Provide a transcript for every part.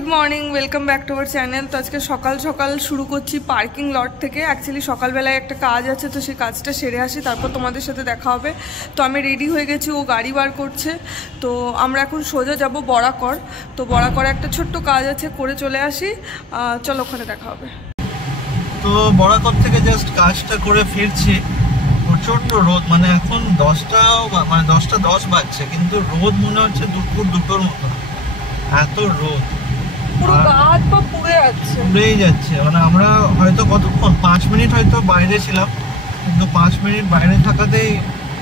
Good morning, welcome back to our channel. তো আজকে সকাল সকাল শুরু করছি পার্কিং লট থেকে। অ্যাকচুয়ালি সকালবেলায় একটা কাজ আছে, তো সেই কাজটা সেরে আসি, তারপর তোমাদের সাথে দেখা হবে। তো আমি রেডি হয়ে গেছি, ও গাড়ি বার করছে। তো আমরা এখন সোজা যাব বরাকর। তো বরাকরে একটা ছোট্ট কাজ আছে, করে চলে আসি। চলো, ওখানে দেখা হবে। তো বরাকর থেকে জাস্ট কাজটা করে ফিরছি। প্রচন্ড রোদ, মানে এখন 10:10 বাজছে, কিন্তু রোদ মনে হচ্ছে দুপুর 2টোর মতো, এত রোদ। পুরো গা হাত পা পুড়েই যাচ্ছে। মানে আমরা হয়তো কতক্ষণ 5 মিনিট হয়তো বাইরে ছিলাম, কিন্তু 5 মিনিট বাইরে থাকাতেই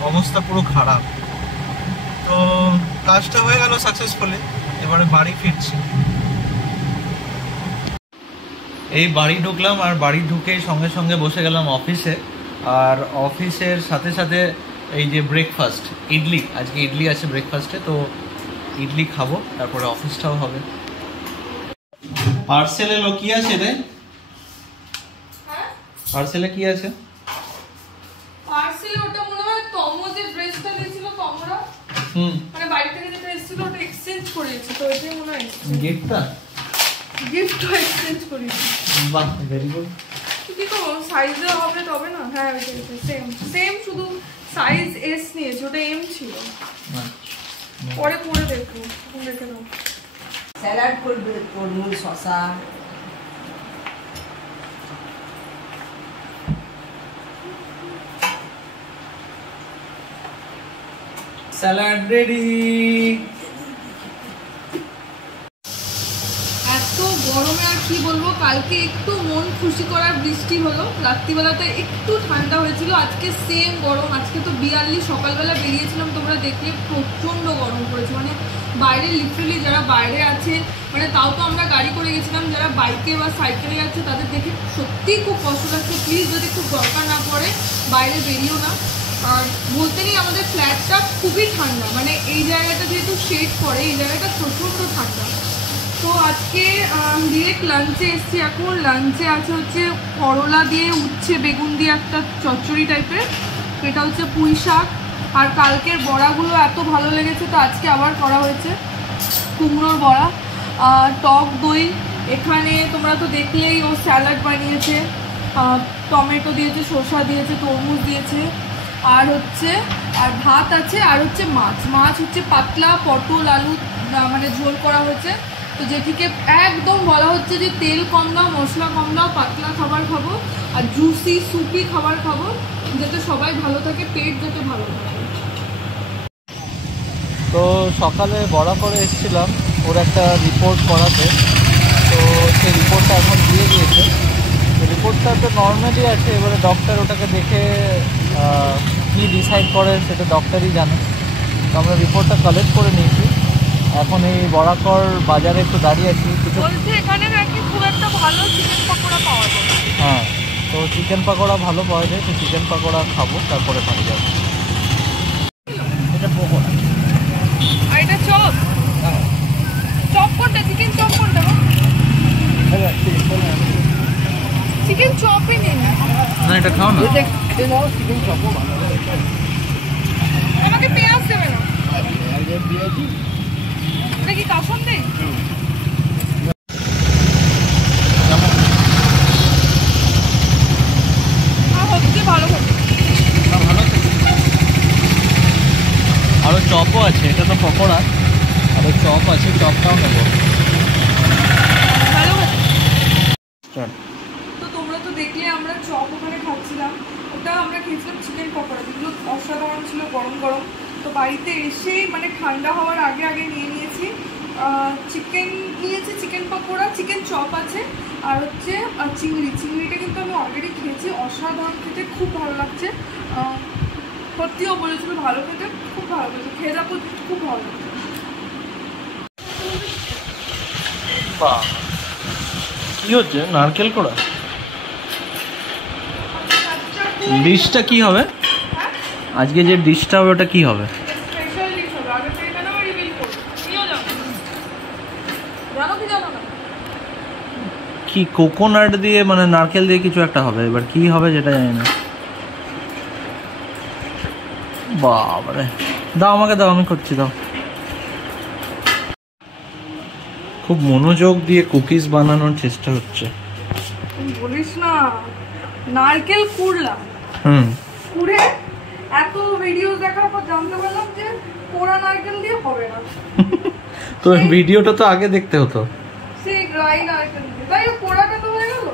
অবস্থা পুরো খারাপ। তো কাজটা হয়ে গেল সাকসেসফুলি, এবারে বাড়ি ফিরছি। এই বাড়ি ঢুকলাম, আর বাড়ি ঢুকেই সঙ্গে সঙ্গে বসে গেলাম অফিসে। আর অফিসের সাথে সাথে এই যে ব্রেকফাস্ট, ইডলি, আজকে ইডলি আছে ব্রেকফাস্টে, তো ইডলি খাবো, তারপরে অফিসটাও হবে। পার্সেলে কি আছে রে? পার্সেলে কি আছে? পার্সেলে ওটা মনে হয় তমো যে ড্রেসটা দিয়েছিল তমরা, মানে বাড়ি থেকে যেটা এসেছিল ওটা এক্সচেঞ্জ করেছে, তো এটাই মনে হয় গিফটটা এক্সচেঞ্জ করেছে। বাহ, ভেরি গুড। কি করবো, সাইজে হবে তবে না। হ্যাঁ, সেম শুধু সাইজ এস নিয়েছে, ওটা এম ছিল। পরে করে দেখবো, রেখে দাও। স্যালাড করবে, তরমুজ, শসা। Salad ready. এত গরমে আর কি বলবো, কালকে একটু মন খুশি করার বৃষ্টি হলো, রাত্রিবেলাতে একটু ঠান্ডা হয়েছিল। আজকে সেম গরম, আজকে তো 42। সকালবেলা বেরিয়েছিলাম, তোমরা দেখলে প্রচণ্ড গরম পড়েছে। মানে বাইরে লিটারালি যারা বাইরে আছে, মানে তাও তো আমরা গাড়ি করে গেছিলাম, যারা বাইকে বা সাইকেলে যাচ্ছে তাদের দেখে সত্যিই খুব কষ্ট লাগছে। প্লিজ যদি খুব দরকার না পড়ে বাইরে বেরিয়েও না। আর বলতে নেই, আমাদের ফ্ল্যাটটা খুবই ঠান্ডা, মানে এই জায়গাটা যেহেতু শেড পড়ে, এই জায়গাটা প্রচণ্ড ঠান্ডা। তো আজকে ডিরেক্ট লাঞ্চে এসছি। এখন লাঞ্চে আছে হচ্ছে করলা দিয়ে উচ্ছে বেগুন দিয়ে একটা চচ্চড়ি টাইপের, এটা হচ্ছে পুঁই শাক। আর কালকের বড়াগুলো এত ভালো লেগেছে, তো আজকে আবার করা হয়েছে কুমড়োর বড়া। টক দই, এখানে তোমরা তো দেখলেই ও স্যালাড বানিয়েছে, টমেটো দিয়েছে, শসা দিয়েছে, তরমুজ দিয়েছে, আর ভাত আছে, আর হচ্ছে মাছ হচ্ছে পাতলা পটল আলু মানে ঝোল করা হয়েছে। তো যেটিকে একদম বলা হচ্ছে যে তেল কম দাও, মশলা কম দাও, পাতলা খাবার খাবো আর জুসি সুপি খাবার খাবো, যাতে সবাই ভালো থাকে, পেট যাতে ভালো থাকে। তো সকালে বরাকরে এসেছিলাম ওর একটা রিপোর্ট করাতে, তো সেই রিপোর্টটা এখন দিয়ে দিয়েছে। রিপোর্টটা তো নর্মালি আছে, এবারে ডক্টর ওটাকে দেখে কী ডিসাইড করে সেটা ডক্টরই জানে। তো আমরা রিপোর্টটা কালেক্ট করে নিয়েছি। এখন এই বরাকর বাজারে একটু দাঁড়িয়ে আছি। বলছে এখানে নাকি খুব একটা ভালো চিকেন পকোড়া পাওয়া যায়। হ্যাঁ, তো চিকেন পকোড়া ভালো পাওয়া যায়, তো চিকেন পকোড়া খাবো, তারপরে বাড়ি যাবো। এটা পকোড়া আর এটা চপ। চপ কোনটা? চিকেন চপ কোনটা? চিকেন চপই নেই না, এটা খাও না। আমাকে পেঁয়াজ দেবে না, এটা কি কাসন দেয়? ভালো থাকে, আরো চপও আছে, এটা তো পকোড়া, আরো চপ আছে, চপটাও নেবো। ভালো থাকে। তো তোমরা তো দেখলে আমরা চপ ওখানে খাচ্ছিলাম, ওটা আমরা খেয়েছিলাম চিকেন পকোড়া, যেগুলো অসাধারণ ছিল গরম গরম। তো বাড়িতে এসেই মানে ঠান্ডা হওয়ার আগে আগে নিয়ে নিয়েছি। চিকেন নিয়েছি, চিকেন পকোড়া, চিকেন চপ আছে, আর হচ্ছে চিংড়িটা কিন্তু আমি অলরেডি খেয়েছি, অসাধারণ খেতে, খুব ভালো লাগছে। সত্যিও বলেছিল ভালো খেতে, খুব ভালো খেতে, খেয়ে যাবো, খুব ভালো লাগছে। কি হচ্ছে? নারকেল কোড়া। ডিশটা কি হবে আজকে? যে ডিশটা হবে ওটা কি হবে? স্পেশাল ডিশ হবে, আগে থেকে কেন রিভিল করব? কিও জানো কি জানো না? কি কোকোনাট দিয়ে, মানে নারকেল দিয়ে কিছু একটা হবে, এবার কি হবে যেটা জানি না। বাবারে, দাও আমাকে, দাও, আমি করছি, দাও। খুব মনোযোগ দিয়ে কুকিজ বানানোর চেষ্টা হচ্ছে। বলিস না, নারকেল কুড়লাম, কুড়ে এত ভিডিও দেখার পর জানতে পারলাম যে পোড়া নারকেল দিয়ে হবে না। তো ভিডিওটা তো আগে দেখতে হতো। সেই ড্রাই নারকেল দিয়ে, তাই পোড়াটা তো হয়ে গেল।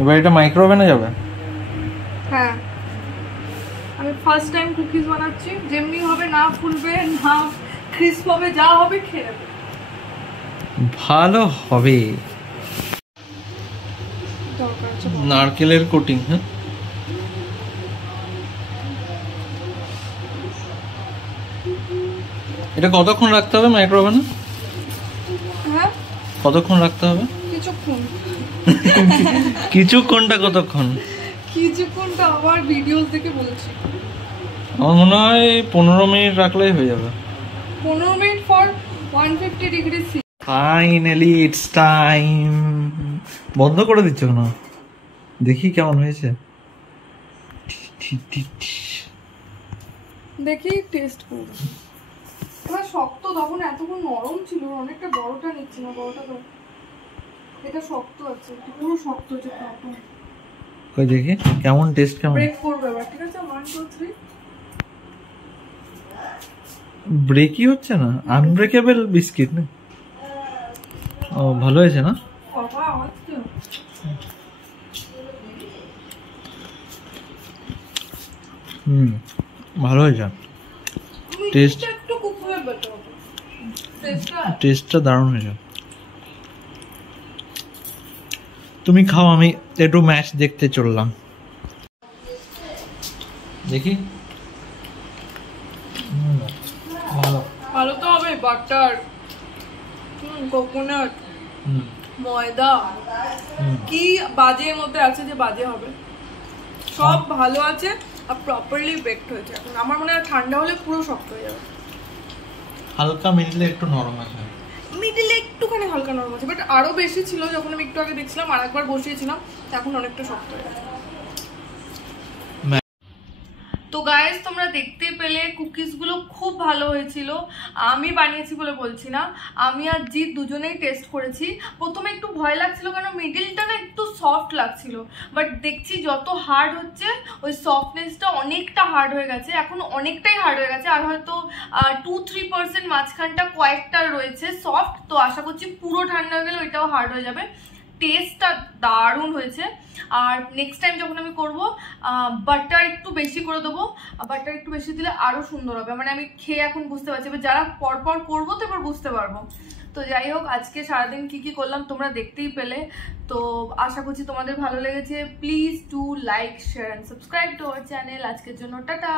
এবার এটা মাইক্রোওভেনে যাবে। হ্যাঁ, আমি ফার্স্ট টাইম কুকিজ বানাচ্ছি, যেমনি হবে না ফুলবে না ক্রিস্প হবে, যা হবে খেয়ে নেবে। ভালো হবে। নারকেলের কোটিং। হ্যাঁ, এটা কতক্ষণ রাখতে হবে মাইক্রোওভেনে? হ্যাঁ, কতক্ষণ রাখতে হবে? কিছুক্ষণ। কিছুক্ষণটা কতক্ষণ? কিছুক্ষণটা আবার ভিডিওস দেখে বলছি। আমার মনে হয় 15 মিনিট রাখলেই হয়ে যাবে। 15 minute for 150 degree C. Finally it's time. বন্ধ করে দিচ্ছ কেন? দেখি কেমন হয়েছে। দেখি টেস্ট করব। এবার শক্ত, তখন এতক্ষণ নরম ছিল, অনেকটা বড়টা নিচ্ছি না, বড়টা তো এটা শক্ত আছে, পুরো শক্ত হচ্ছে। কই দেখি কেমন টেস্ট, কেমন। ব্রেক করবে এবার, ঠিক আছে? 1 2 3। ব্রেকই হচ্ছে না, আনব্রেকেবল বিস্কিট না? ও ভালো হয়েছে না? বাবা আওয়াজ তো। ভালো হয়েছে। টেস্ট একটু কুক হয়ে বেটার হবে। টেস্টটা দারুণ হয়েছে। তুমি খাও, আমি একটু ম্যাচ দেখতে চললাম। দেখি। ভালো তো হবে। বাটার, কোকোনাট, ময়দা, কি বাজের মধ্যে আছে যে বাজে হবে, সব ভালো আছে আর প্রপারলি বেকড হয়েছে। এখন আমার মনে হয় ঠান্ডা হলে পুরো শক্ত হয়ে যাবে। হালকা মিডলে একটু নরম আছে, মিডিলে একটুখানি হালকা নরম আছে, বাট আরো বেশি ছিল যখন আমি একটু আগে দেখছিলাম, আর একবার বসিয়েছিলাম, এখন অনেকটা শক্ত হয়ে গেছে। তো গাইস, তোমরা দেখতে পেলে কুকিজ গুলো খুব ভালো হয়েছিল। আমি বানিয়েছি বলে বলছি না, আমি আর জিৎ দুজনেই টেস্ট করেছি। প্রথমে একটু ভয় লাগছিল, কারণ মিডিলটা না একটু সফট লাগছিল, বাট দেখছি যত হার্ড হচ্ছে ওই সফটনেসটা অনেকটা হার্ড হয়ে গেছে, এখন অনেকটাই হার্ড হয়ে গেছে। আর হয়তো 2-3% মাঝখানটা কয়েকটা রয়েছে সফট, তো আশা করছি পুরো ঠান্ডা হয়ে গেলে ওইটাও হার্ড হয়ে যাবে। টেস্টটা দারুণ হয়েছে। আর নেক্সট টাইম যখন আমি করবো বাটার একটু বেশি করে দেবো, বাটার একটু বেশি দিলে আরো সুন্দর হবে। মানে আমি খেয়ে এখন বুঝতে পারছি, এবার যারা পরপর করবো তো এবার বুঝতে পারবো। তো যাই হোক, আজকে সারাদিন কি কি করলাম তোমরা দেখতেই পেলে। তো আশা করছি তোমাদের ভালো লেগেছে। Please do like, share and subscribe to our channel. আজকের জন্য টাটা।